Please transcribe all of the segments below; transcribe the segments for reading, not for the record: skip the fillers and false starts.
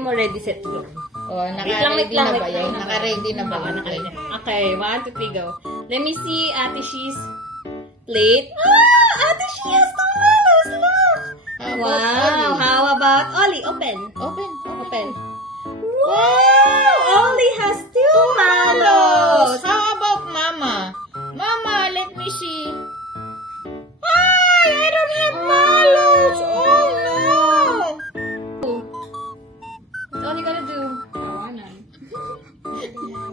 mo ready, set, go. Oh, Wait lang. Naka-ready na ba? Naka-ready. Okay, 1, 2, 3, go. Let me see Ate She's plate. Ah! Ate She has tomatoes! Look! Wow! How about Ollie? Open. Open. Wow! Ollie has 2 mallows! How about Mama? Mama, let me see. Ay, I don't have mallows. Oh, no. That's all you gotta do.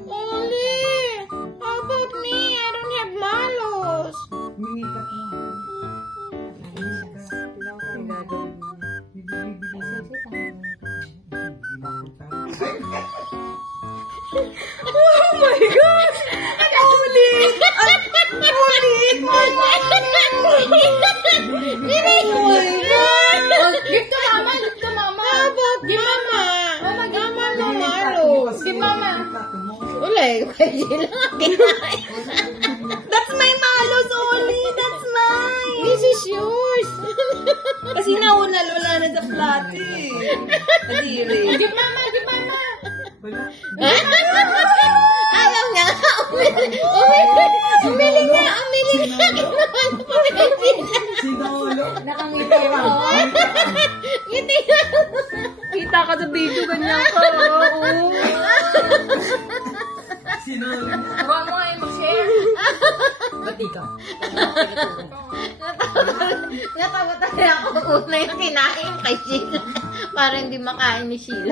Ollie, how about me? I don't have mallows. Oh my gosh! Ulit! Ulit! Give to Mama. How about Mama? Mama, no mallows. Give Mama. Ulay, pwede lang kinain. That's my mallows, Oli! That's mine! This is yours. Kasi nauna, wala na sa plato eh. Kadiri. Give Mama. Ayaw niya. Umili niya. Nakangiti ka. Ngiti na. Kita ka sa video, ganyan ka. Oo. Huwag mo ay mag-share. Ba't ikaw? Natawa tayo ako una yung kinain kay Sheila. Para hindi makain ni Sheila.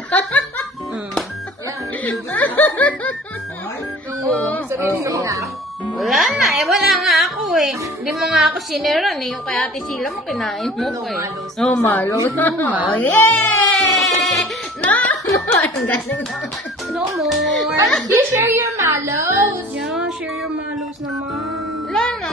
Sarili mo na. Wala na. Wala nga ako eh. Hindi mo nga ako siniran eh. Yung kay Ate Sheila mo, kinain mo ko eh. No malos. Oh, yay! No more. Ang galing naman. No more. You share your mallows. Yeah, share your mallows naman. Wala na.